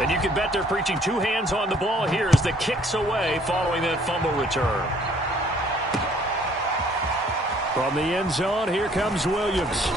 And you can bet they're preaching two hands on the ball here as the kick's away following that fumble return. From the end zone, here comes Williams.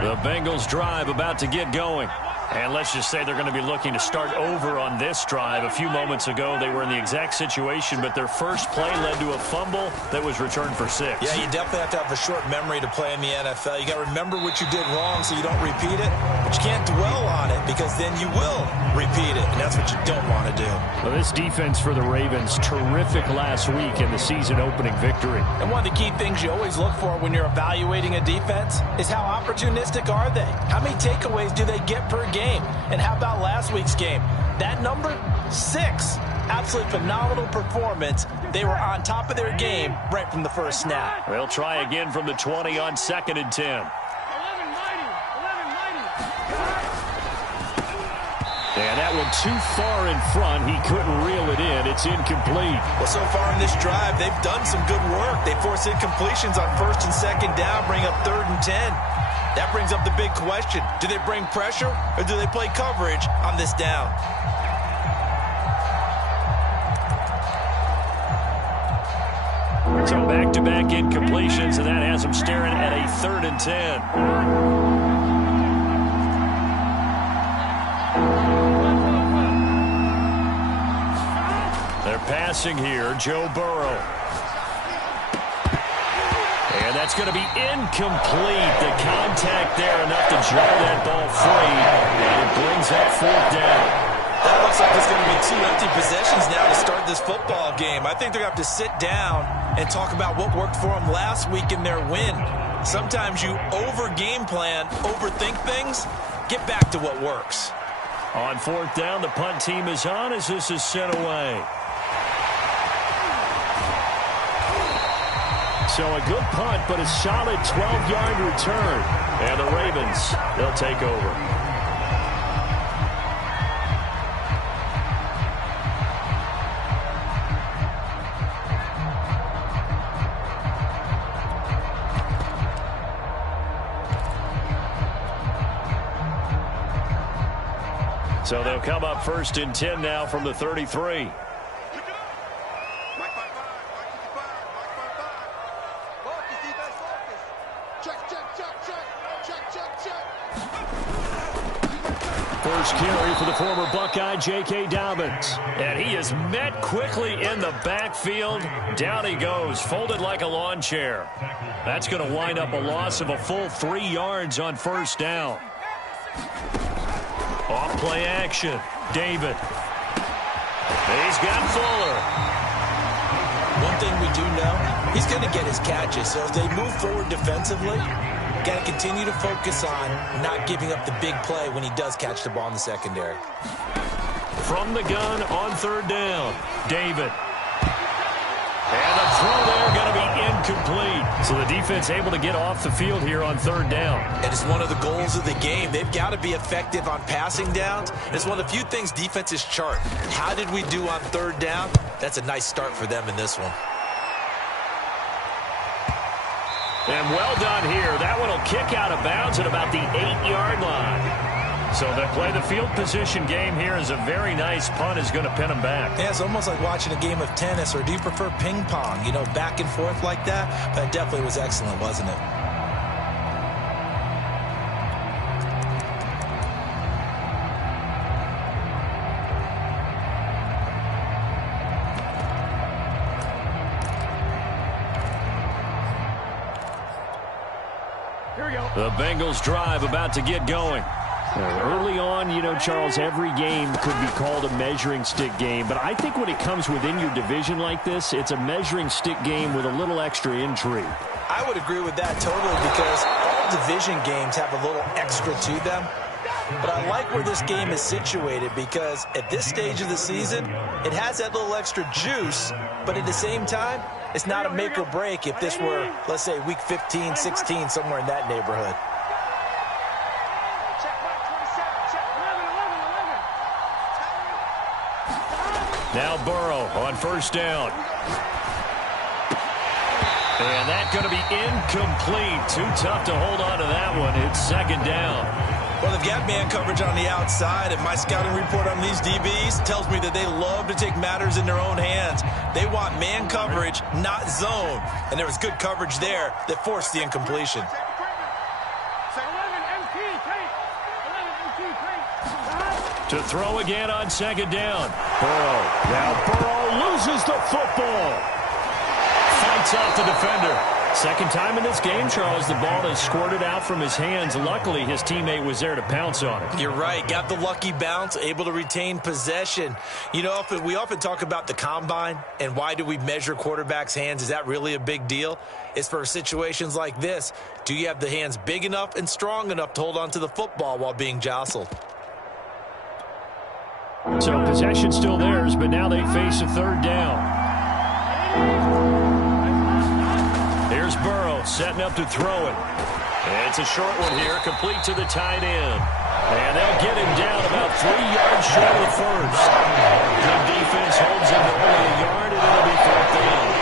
The Bengals drive about to get going. And let's just say they're going to be looking to start over on this drive. A few moments ago, they were in the exact situation, but their first play led to a fumble that was returned for 6. Yeah, you definitely have to have a short memory to play in the NFL. You got to remember what you did wrong so you don't repeat it, but you can't dwell on it because then you will repeat it, and that's what you don't want to do. Well, this defense for the Ravens, terrific last week in the season-opening victory. And one of the key things you always look for when you're evaluating a defense is how opportunistic are they? How many takeaways do they get per game? And how about last week's game? That number, 6. Absolutely phenomenal performance. They were on top of their game right from the first snap. They'll try again from the 20 on 2nd and 10. And that one too far in front. He couldn't reel it in. It's incomplete. Well, so far in this drive, they've done some good work. They force incompletions on 1st and 2nd down, bring up 3rd and 10. That brings up the big question. Do they bring pressure or do they play coverage on this down? So back-to-back incompletions, and that has them staring at a 3rd and 10. They're passing here. Joe Burrow. And that's going to be incomplete. The contact there enough to jar that ball free. And it brings up 4th down. That looks like it's going to be 2 empty possessions now to start this football game. I think they're going to have to sit down and talk about what worked for them last week in their win. Sometimes you over-game plan, overthink things. Get back to what works. On 4th down, the punt team is on as this is sent away. So a good punt, but a solid 12-yard return. And the Ravens, they'll take over. So they'll come up 1st and 10 now from the 33. First carry for the former Buckeye, J.K. Dobbins. And he is met quickly in the backfield. Down he goes, folded like a lawn chair. That's going to wind up a loss of a full 3 yards on 1st down. Off play action. David. He's got Fuller. One thing we do know, he's going to get his catches. So as they move forward defensively, got to continue to focus on not giving up the big play when he does catch the ball in the secondary. From the gun on 3rd down, David. And the throw there going to be incomplete. So the defense able to get off the field here on 3rd down. And it's one of the goals of the game. They've got to be effective on passing downs. It's one of the few things defenses chart. How did we do on 3rd down? That's a nice start for them in this one. And well done here. That one will kick out of bounds at about the 8-yard line. So they play the field position game here as a very nice punt is going to pin them back. Yeah, it's almost like watching a game of tennis, or do you prefer ping pong? You know, back and forth like that? But it definitely was excellent, wasn't it? The Bengals drive about to get going. Early on, you know, Charles, every game could be called a measuring stick game. But I think when it comes within your division like this, it's a measuring stick game with a little extra intrigue. I would agree with that totally, because all division games have a little extra to them. but I like where this game is situated because at this stage of the season, it has that little extra juice, but at the same time, it's not a make or break if this were, let's say, week 15, 16, somewhere in that neighborhood. Now Burrow on first down. And that's going to be incomplete. Too tough to hold on to that one. It's second down. Well, they've got man coverage on the outside, and my scouting report on these DBs tells me that they love to take matters in their own hands. They want man coverage, not zone. And there was good coverage there that forced the incompletion. To throw again on second down. Burrow. Now Burrow loses the football. Fights off the defender. Second time in this game, Charles, the ball has squirted out from his hands. Luckily, his teammate was there to pounce on it. You're right. Got the lucky bounce, able to retain possession. You know, we often talk about the combine and why do we measure quarterbacks' hands. Is that really a big deal? It's for situations like this. Do you have the hands big enough and strong enough to hold on to the football while being jostled? So possession still theirs, but now they face a third down. Here's Burrow setting up to throw it. And it's a short one here, complete to the tight end. And they'll get him down about 3 yards short of the first. Good defense holds him to only a yard, and it'll be fourth down.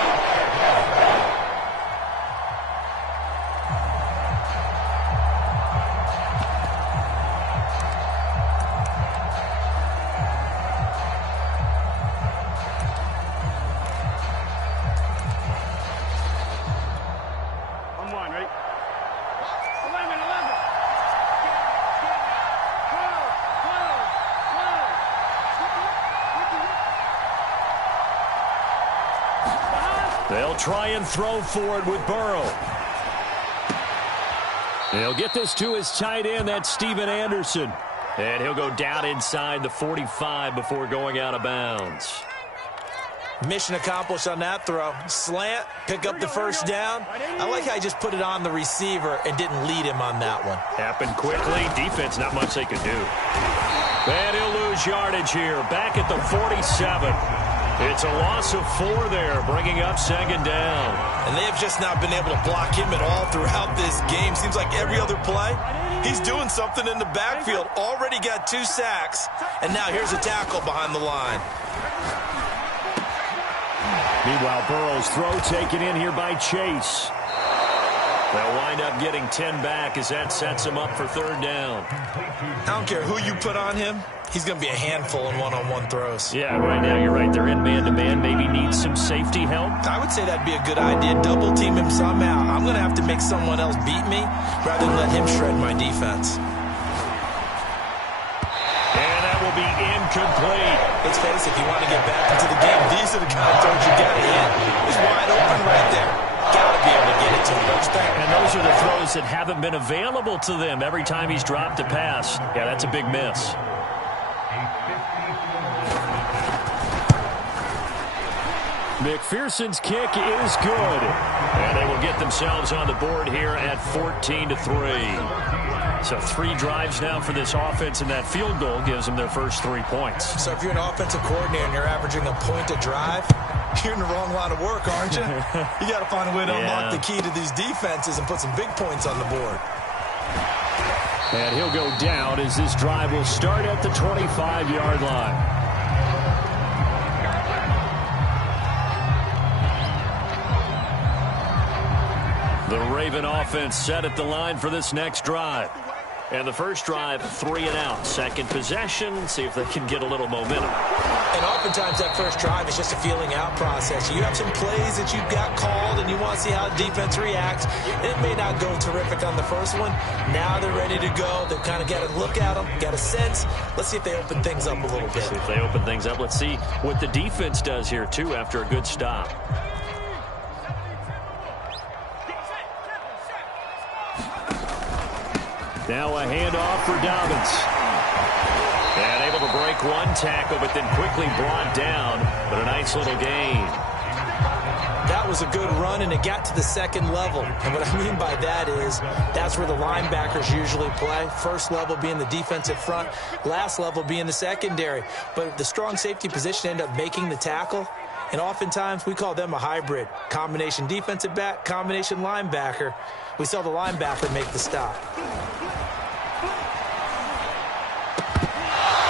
They'll try and throw for it with Burrow. He'll get this to his tight end. That's Steven Anderson. And he'll go down inside the 45 before going out of bounds. Mission accomplished on that throw. Slant, pick up the first down. I like how he just put it on the receiver and didn't lead him on that one. Happened quickly. Defense, not much they could do. And he'll lose yardage here. Back at the 47. It's a loss of 4 there, bringing up second down. And they have just not been able to block him at all throughout this game. Seems like every other play, he's doing something in the backfield. Already got 2 sacks, and now here's a tackle behind the line. Meanwhile, Burrow's throw taken in here by Chase. They'll wind up getting 10 back as that sets him up for third down. I don't care who you put on him. He's going to be a handful in one-on-one throws. Yeah, right now you're right. They're in man-to-man. Maybe need some safety help. I would say that'd be a good idea. Double team him somehow. I'm going to have to make someone else beat me rather than let him shred my defense. And that will be incomplete. Let's face it, if you want to get back into the game, these are the kind of throws you got to hit. He's wide open right there. Got to be able to get it to him. And those are the throws that haven't been available to them every time he's dropped a pass. Yeah, that's a big miss. McPherson's kick is good. And they will get themselves on the board here at 14-3. So 3 drives now for this offense, and that field goal gives them their first 3 points. So if you're an offensive coordinator and you're averaging a point a drive, you're in the wrong line of work, aren't you? You got to find a way to unlock the key to these defenses and put some big points on the board. And he'll go down as this drive will start at the 25-yard line. The Raven offense set at the line for this next drive. And the first drive, 3 and out. Second possession, see if they can get a little momentum. And oftentimes that first drive is just a feeling out process. You have some plays that you've got called and you want to see how the defense reacts. It may not go terrific on the first one. Now they're ready to go. They've kind of got to look at them, got a sense. Let's see if they open things up a little bit. See if they open things up. Let's see what the defense does here, too, after a good stop. Now a handoff for Dobbins. And able to break one tackle, but then quickly brought down. But a nice little gain. That was a good run, and it got to the second level. And what I mean by that is that's where the linebackers usually play. First level being the defensive front, last level being the secondary. But the strong safety position ended up making the tackle, and oftentimes we call them a hybrid. Combination defensive back, combination linebacker. We saw the linebacker make the stop.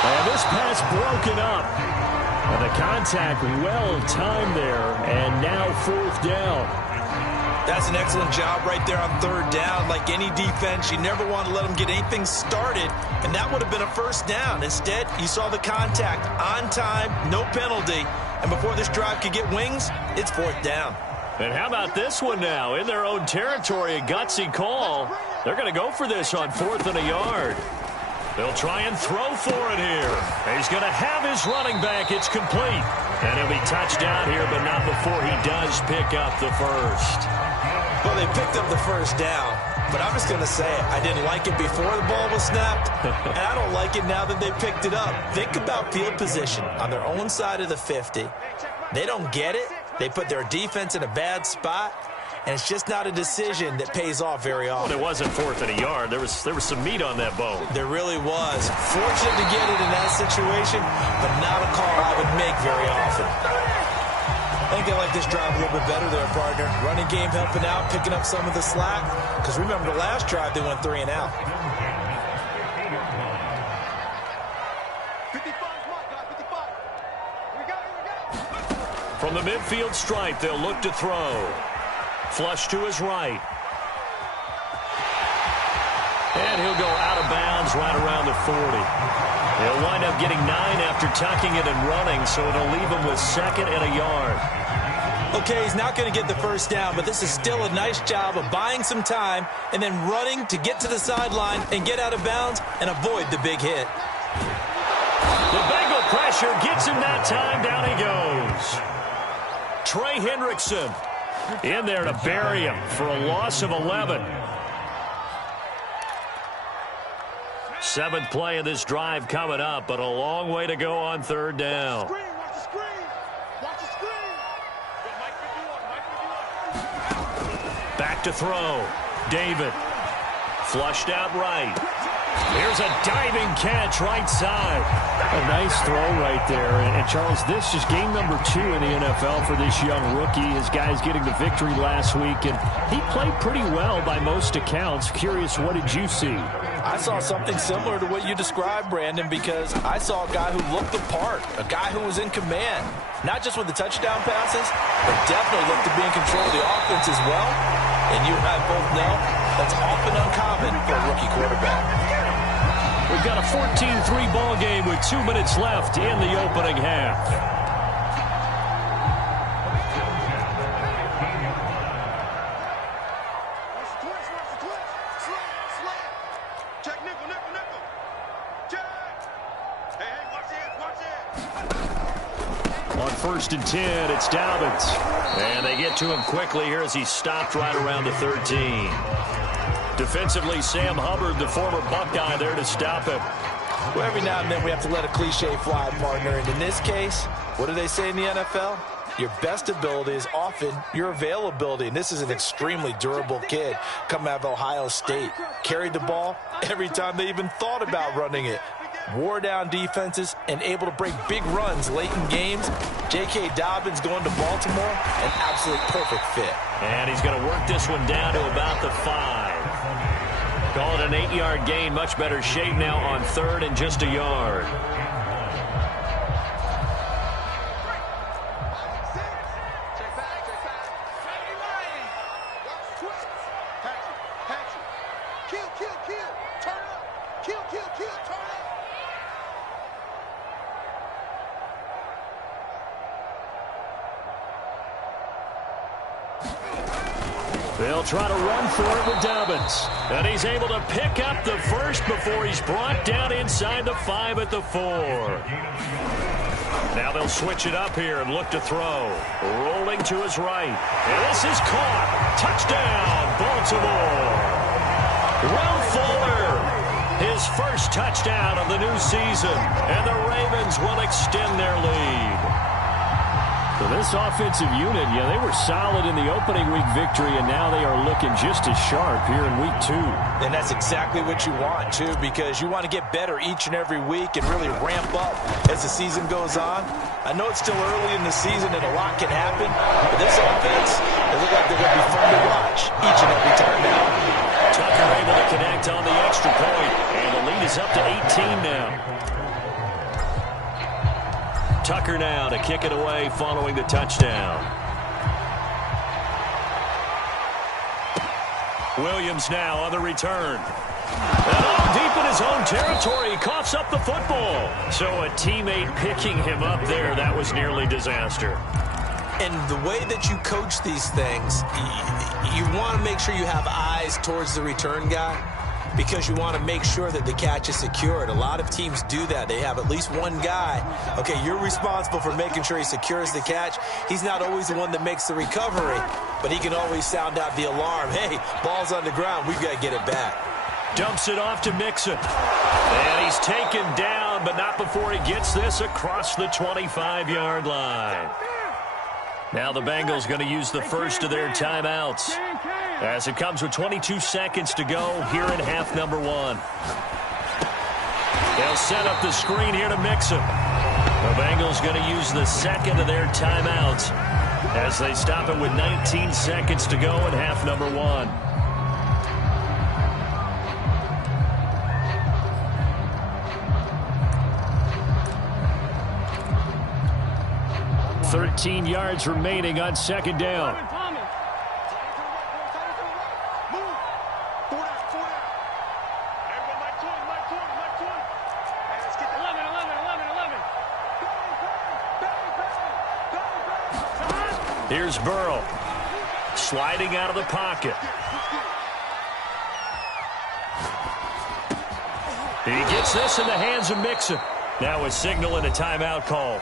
And this pass broken up. And the contact well timed there, and now fourth down. That's an excellent job right there on third down. Like any defense, you never want to let them get anything started, and that would have been a first down. Instead, you saw the contact on time, no penalty, and before this drive could get wings, it's fourth down. And how about this one now? In their own territory, a gutsy call. They're going to go for this on 4th and a yard. They'll try and throw for it here. He's going to have his running back. It's complete. And he'll be touched down here, but not before he does pick up the first. Well, they picked up the first down, but I'm just going to say it. I didn't like it before the ball was snapped, and I don't like it now that they picked it up. Think about field position on their own side of the 50. They don't get it. They put their defense in a bad spot. And it's just not a decision that pays off very often. Well, it wasn't 4th and a yard. There was some meat on that bone. There really was. Fortunate to get it in that situation, but not a call I would make very often. I think they like this drive a little bit better there, partner. Running game helping out, picking up some of the slack. Because remember, the last drive, they went 3 and out. From the midfield stripe, they'll look to throw. Flush to his right. And he'll go out of bounds right around the 40. He'll wind up getting 9 after tucking it and running, so it'll leave him with 2nd and a yard. Okay, he's not going to get the first down, but this is still a nice job of buying some time and then running to get to the sideline and get out of bounds and avoid the big hit. The Bengal pressure gets him that time. Down he goes. Trey Hendrickson in there to bury him for a loss of 11. 7th play of this drive coming up, but a long way to go on 3rd down. Back to throw. David. Flushed out right. Here's a diving catch right side. A nice throw right there. And Charles, this is game number 2 in the NFL for this young rookie. His guys getting the victory last week, and he played pretty well by most accounts. Curious, what did you see? I saw something similar to what you described, Brandon, because I saw a guy who looked the part, a guy who was in command, not just with the touchdown passes, but definitely looked to be in control of the offense as well. And you and I both know that's often uncommon for a rookie quarterback. We've got a 14-3 ball game with 2 minutes left in the opening half. On 1st and 10, it's Dobbins. And they get to him quickly here as he stopped right around the 13. Defensively, Sam Hubbard, the former Buckeye, there to stop him. Well, every now and then we have to let a cliche fly, partner. And in this case, what do they say in the NFL? Your best ability is often your availability. And this is an extremely durable kid coming out of Ohio State. Carried the ball every time they even thought about running it. Wore down defenses and able to break big runs late in games. J.K. Dobbins going to Baltimore, an absolute perfect fit. And he's going to work this one down to about the 5. Call it an 8-yard gain. Much better shape now on 3rd and just a yard. They'll try to run for it with Dobbins. And he's able to pick up the first before he's brought down inside the 5 at the 4. Now they'll switch it up here and look to throw. Rolling to his right. And this is caught. Touchdown, Baltimore. Will Fuller, his first touchdown of the new season. And the Ravens will extend their lead. So this offensive unit, yeah, they were solid in the opening week victory, and now they are looking just as sharp here in week 2. And that's exactly what you want, too, because you want to get better each and every week and really ramp up as the season goes on. I know it's still early in the season and a lot can happen, but this offense, they look like they're going to be fun to watch each and every time now. Tucker able to connect on the extra point, and the lead is up to 18 now. Tucker now to kick it away following the touchdown. Williams now on the return. And all deep in his own territory, he coughs up the football. So a teammate picking him up there, that was nearly disaster. And the way that you coach these things, you want to make sure you have eyes towards the return guy, because you want to make sure that the catch is secured. A lot of teams do that. They have at least one guy. Okay, you're responsible for making sure he secures the catch. He's not always the one that makes the recovery, but he can always sound out the alarm. Hey, ball's on the ground. We've got to get it back. Dumps it off to Mixon. And he's taken down, but not before he gets this across the 25-yard line. Now the Bengals going to use the first of their timeouts, as it comes with 22 seconds to go here in half number 1. They'll set up the screen here to Mixon. The Bengals going to use the second of their timeouts as they stop it with 19 seconds to go in half number 1. $13 yards remaining on second down. Here's Burrow, sliding out of the pocket. He gets this in the hands of Mixon. Now a signal and a timeout call,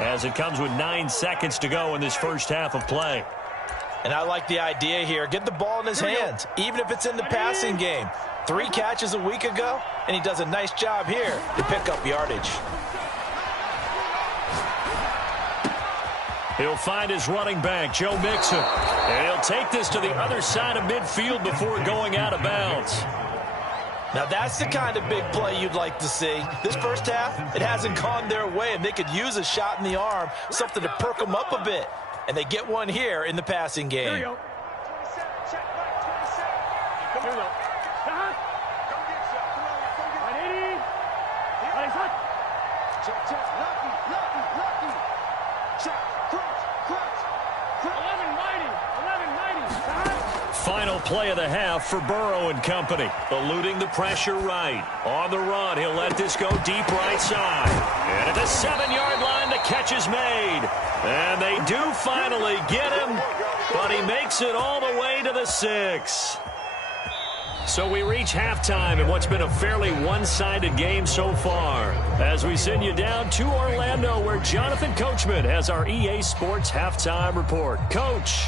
as it comes with 9 seconds to go in this first half of play. And I like the idea here. Get the ball in his hands, even if it's in the passing game. 3 catches a week ago, and he does a nice job here to pick up yardage. He'll find his running back, Joe Mixon. And he'll take this to the other side of midfield before going out of bounds. Now that's the kind of big play you'd like to see. This first half, it hasn't gone their way, and they could use a shot in the arm, something to perk them up a bit. And they get one here in the passing game. Here we go. Here we go. Final play of the half for Burrow and company. Eluding the pressure right. On the run, he'll let this go deep right side. And at the 7-yard line, the catch is made. And they do finally get him, but he makes it all the way to the 6. So we reach halftime in what's been a fairly one-sided game so far, as we send you down to Orlando, where Jonathan Coachman has our EA Sports halftime report. Coach.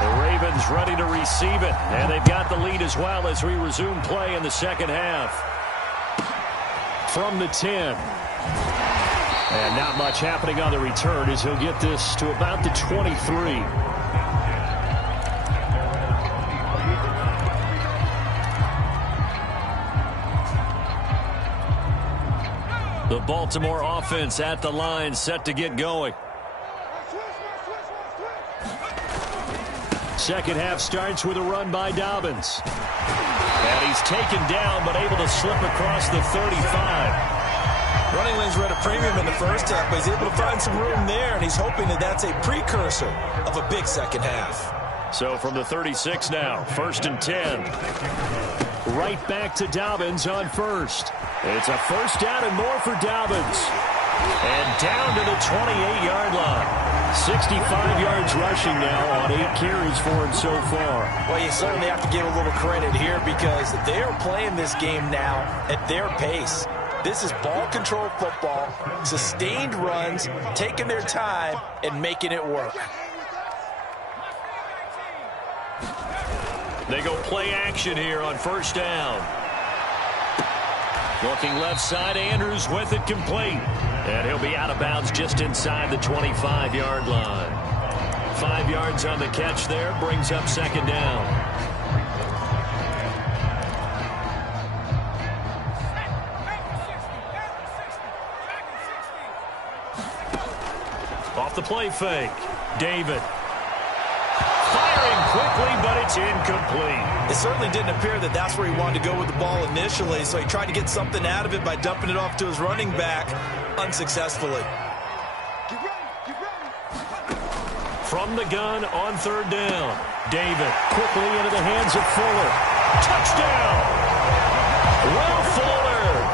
The Ravens ready to receive it, and they've got the lead as well as we resume play in the second half. From the 10. And not much happening on the return as he'll get this to about the 23. The Baltimore offense at the line, set to get going. Second half starts with a run by Dobbins. And he's taken down, but able to slip across the 35. Running lanes were at a premium in the first half, but he's able to find some room there, and he's hoping that that's a precursor of a big second half. So from the 36 now, 1st and 10. Right back to Dobbins on first. It's a first down and more for Dobbins. And down to the 28-yard line. 65 yards rushing now on 8 carries for him so far. Well, you certainly have to give a little credit here because they are playing this game now at their pace. This is ball control football, sustained runs, taking their time and making it work. They go play action here on first down. Looking left side, Andrews with it complete. And he'll be out of bounds just inside the 25-yard line. 5 yards on the catch there, brings up second down. Off the play fake, David. Firing quickly, but it's incomplete. It certainly didn't appear that that's where he wanted to go with the ball initially, so he tried to get something out of it by dumping it off to his running back unsuccessfully. From the gun on third down, David quickly into the hands of Fuller. Touchdown! Will Fuller,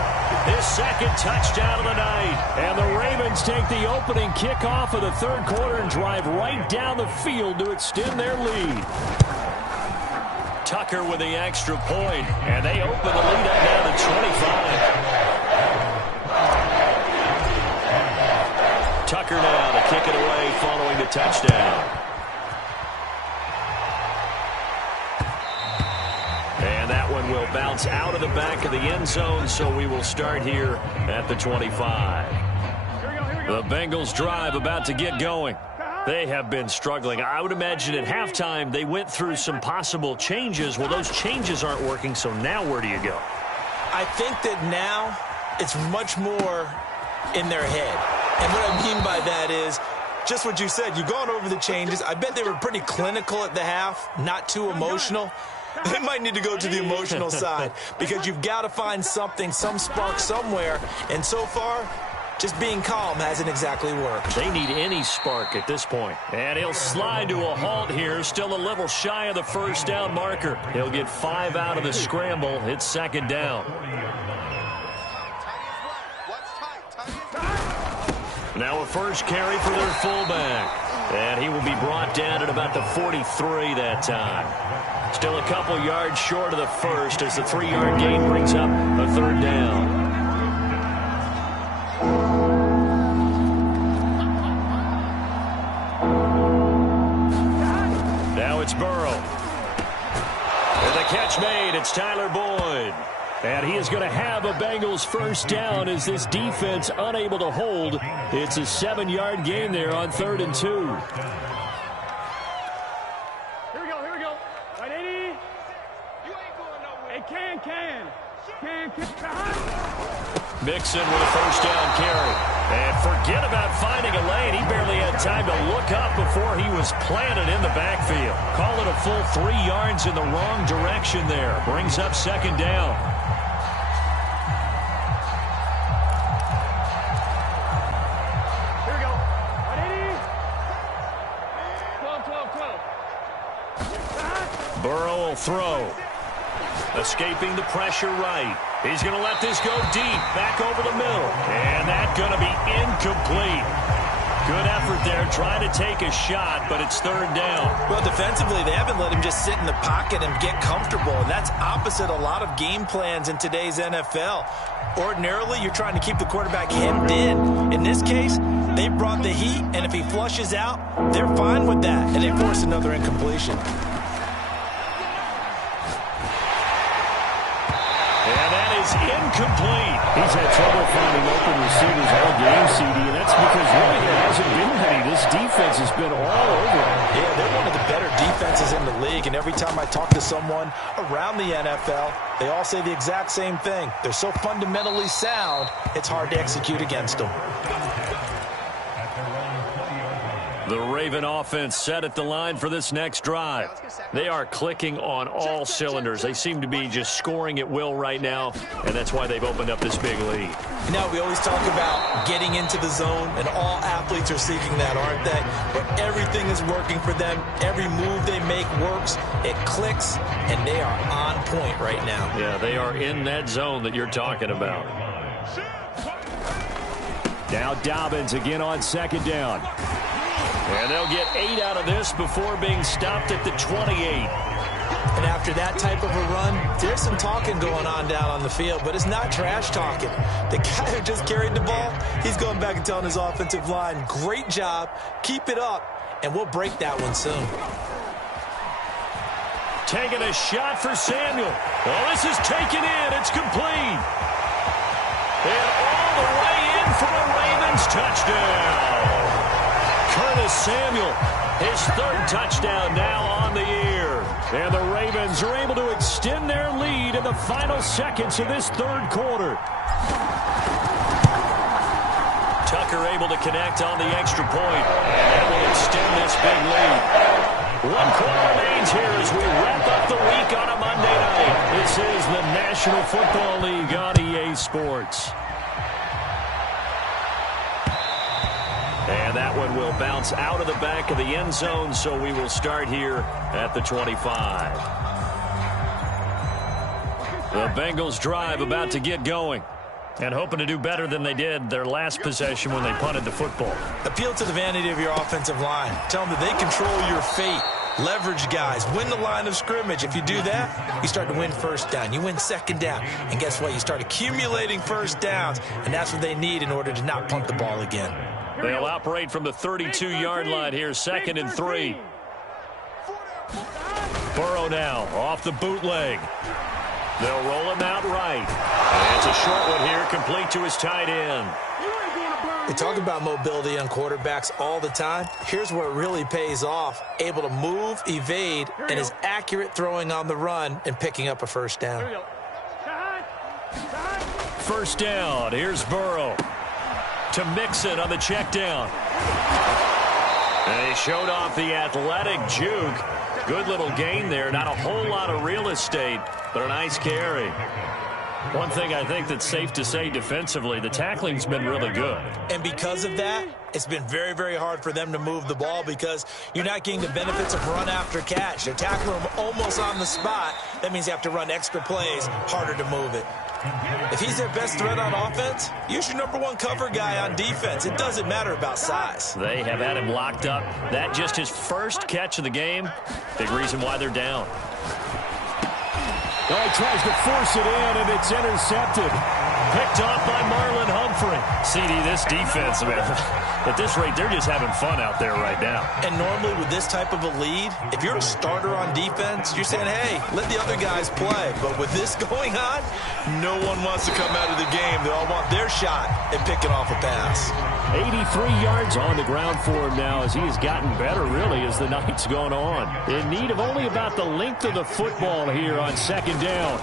his second touchdown of the night. And the Ravens take the opening kickoff of the third quarter and drive right down the field to extend their lead. Tucker with the extra point, and they open the lead up now to 25. Tucker now to kick it away following the touchdown. And that one will bounce out of the back of the end zone, so we will start here at the 25. The Bengals drive about to get going. They have been struggling. I would imagine at halftime they went through some possible changes. Well, those changes aren't working, so now where do you go? I think that now it's much more in their head. And what I mean by that is just what you said. You've gone over the changes. I bet they were pretty clinical at the half, not too emotional. They might need to go to the emotional side because you've got to find something, some spark somewhere. And so far, just being calm hasn't exactly worked. They need any spark at this point. And he'll slide to a halt here, still a little shy of the first down marker. He'll get 5 out of the scramble. It's second down. Now a first carry for their fullback. And he will be brought down at about the 43 that time. Still a couple yards short of the first as the 3-yard gain brings up a third down. Now it's Burrow. And the catch made. It's Tyler Boyd. And he is going to have a Bengals first down as this defense unable to hold. It's a 7-yard gain there on 3rd and 2. Here we go. Right, 80. You ain't going nowhere. Hey, can. Mixon with a first down carry. And forget about finding a lane. He barely had time to look up before he was planted in the backfield. Call it a full 3 yards in the wrong direction there. Brings up second down. Here we go. Right, 80. 12. Burrow will throw. Escaping the pressure right. He's going to let this go deep, back over the middle. And that's going to be incomplete. Good effort there, trying to take a shot, but it's third down. Well, defensively, they haven't let him just sit in the pocket and get comfortable, and that's opposite a lot of game plans in today's NFL. Ordinarily, you're trying to keep the quarterback hemmed in. In this case, they brought the heat, and if he flushes out, they're fine with that, and they force another incompletion. Incomplete. He's had trouble finding open receivers all game, CD, and that's because really there hasn't been many. This defense has been all over him. Yeah, they're one of the better defenses in the league, and every time I talk to someone around the NFL, they all say the exact same thing. They're so fundamentally sound, it's hard to execute against them. The Raven offense set at the line for this next drive. They are clicking on all cylinders. They seem to be just scoring at will right now, and that's why they've opened up this big lead. Now, we always talk about getting into the zone, and all athletes are seeking that, aren't they? But everything is working for them. Every move they make works. It clicks, and they are on point right now. Yeah, they are in that zone that you're talking about. Now Dobbins again on second down. And they'll get 8 out of this before being stopped at the 28. And after that type of a run, there's some talking going on down on the field, but it's not trash talking. The guy who just carried the ball, he's going back and telling his offensive line, great job, keep it up, and we'll break that one soon. Taking a shot for Samuel. Well, this is taken in. It's complete. And all the way in for a Ravens touchdown. Curtis Samuel, his third touchdown now on the year. And the Ravens are able to extend their lead in the final seconds of this third quarter. Tucker able to connect on the extra point. And that will extend this big lead. 1 quarter remains here as we wrap up the week on a Monday night. This is the National Football League on EA Sports. And that one will bounce out of the back of the end zone, so we will start here at the 25. The Bengals drive about to get going, and hoping to do better than they did their last possession when they punted the football. Appeal to the vanity of your offensive line. Tell them that they control your fate. Leverage guys. Win the line of scrimmage. If you do that, you start to win first down. You win second down. And guess what? You start accumulating first downs, and that's what they need in order to not punt the ball again. They'll operate from the 32-yard line here, 2nd and 3. Burrow now off the bootleg. They'll roll him out right. And it's a short one here, complete to his tight end. They talk about mobility on quarterbacks all the time. Here's where it really pays off. Able to move, evade, and is accurate throwing on the run and picking up a first down. First down. Here's Burrow to Mixon on the check down. And he showed off the athletic juke. Good little gain there. Not a whole lot of real estate, but a nice carry. One thing I think that's safe to say defensively, the tackling's been really good. And because of that, it's been very, very hard for them to move the ball because you're not getting the benefits of run after catch. They're tackling them almost on the spot. That means you have to run extra plays, harder to move it. If he's their best threat on offense, use your #1 cover guy on defense. It doesn't matter about size. They have had him locked up. That just his first catch of the game. Big reason why they're down. Oh, he tries to force it in, and it's intercepted. Picked off by Marlon Humphrey. CD, this defense, man, at this rate, they're just having fun out there right now. And normally with this type of a lead, if you're a starter on defense, you're saying, hey, let the other guys play. But with this going on, no one wants to come out of the game. They all want their shot at picking off a pass. 83 yards on the ground for him now as he has gotten better, really, as the night's gone on. In need of only about the length of the football here on 2nd down.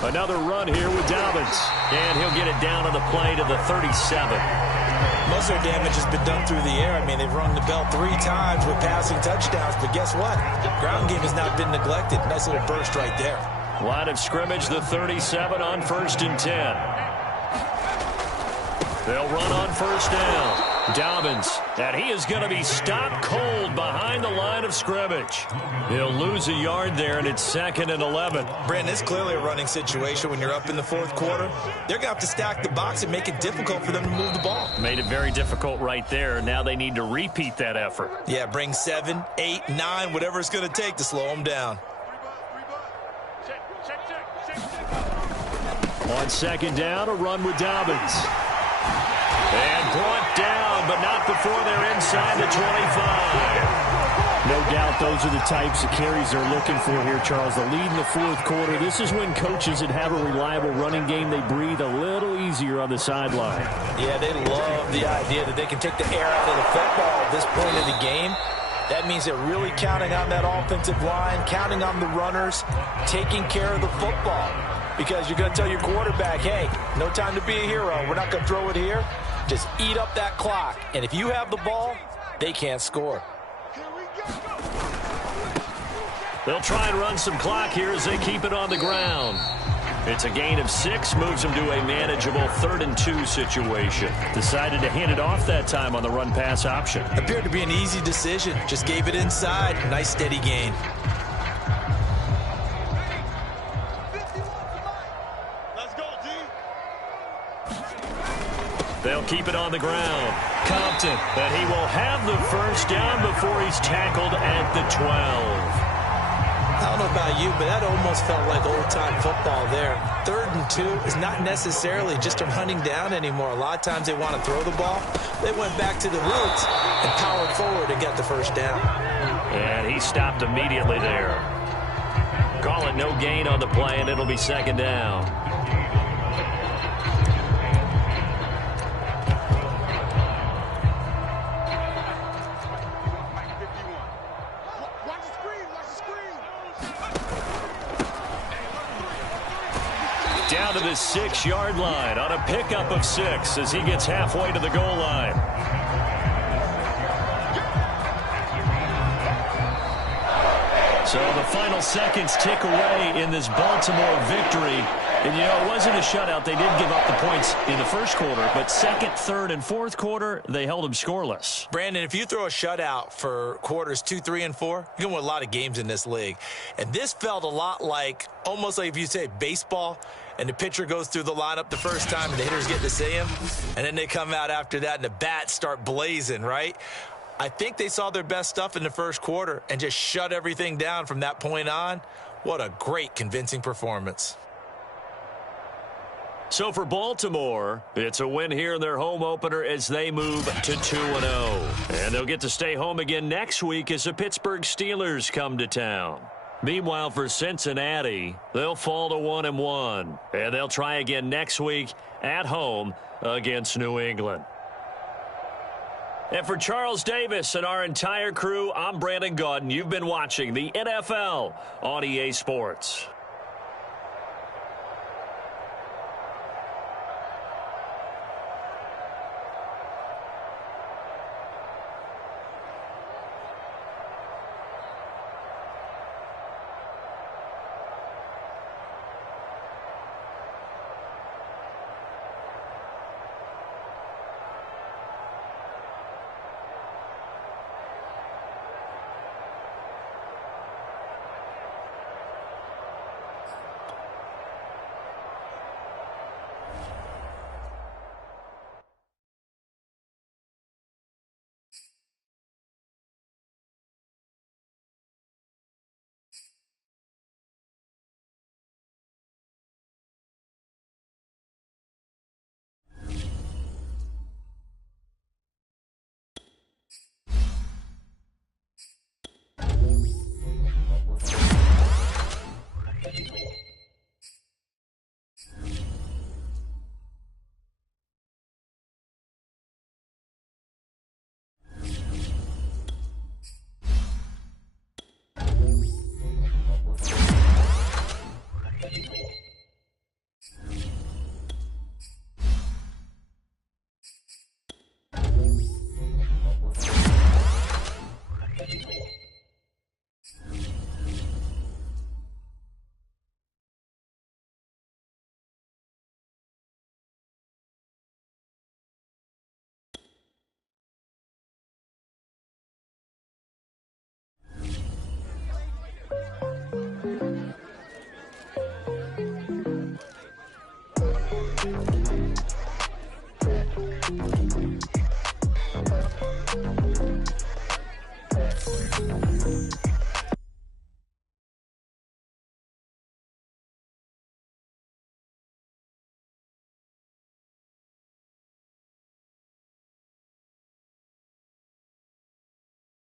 Another run here with Dobbins. And he'll get it down on the play to the 37. Most of their damage has been done through the air. I mean, they've rung the bell 3 times with passing touchdowns. But guess what? Ground game has not been neglected. Nice little burst right there. Line of scrimmage, the 37 on 1st and 10. They'll run on 1st down. Dobbins, and he is going to be stopped cold behind the line of scrimmage. He'll lose a yard there, and it's 2nd and 11. Brandon, it's clearly a running situation when you're up in the 4th quarter. They're going to have to stack the box and make it difficult for them to move the ball. Made it very difficult right there. Now they need to repeat that effort. Yeah, bring 7, 8, 9, whatever it's going to take to slow them down. On 2nd down, a run with Dobbins. And brought down, but not before they're inside the 25. No doubt those are the types of carries they're looking for here, Charles. The lead in the 4th quarter. This is when coaches that have a reliable running game, they breathe a little easier on the sideline. Yeah, they love the idea that they can take the air out of the football at this point in the game. That means they're really counting on that offensive line, counting on the runners, taking care of the football. Because you're going to tell your quarterback, hey, no time to be a hero. We're not going to throw it here. Just eat up that clock. And if you have the ball, they can't score. They'll try and run some clock here as they keep it on the ground. It's a gain of 6, moves them to a manageable 3rd and 2 situation. Decided to hand it off that time on the run-pass option. Appeared to be an easy decision. Just gave it inside. Nice steady gain. They'll keep it on the ground. Compton, and he will have the first down before he's tackled at the 12. I don't know about you, but that almost felt like old-time football there. 3rd and 2 is not necessarily just a hunting down anymore. A lot of times they want to throw the ball. They went back to the roots and powered forward and got the first down. And he stopped immediately there. Call it no gain on the play, and it'll be 2nd down. down to the 6-yard line on a pickup of 6 as he gets halfway to the goal line. So the final seconds tick away in this Baltimore victory. And, you know, it wasn't a shutout. They did give up the points in the first quarter, but second, third, and fourth quarter, they held them scoreless. Brandon, if you throw a shutout for quarters 2, 3, and 4, you're going to win a lot of games in this league. And this felt a lot like, almost like if you say baseball, and the pitcher goes through the lineup the first time, and the hitters get to see him, and then they come out after that, and the bats start blazing, right? I think they saw their best stuff in the first quarter and just shut everything down from that point on. What a great, convincing performance. So for Baltimore, it's a win here in their home opener as they move to 2-0. And they'll get to stay home again next week as the Pittsburgh Steelers come to town. Meanwhile, for Cincinnati, they'll fall to 1-1. And they'll try again next week at home against New England. And for Charles Davis and our entire crew, I'm Brandon Gaudin. You've been watching the NFL on EA Sports.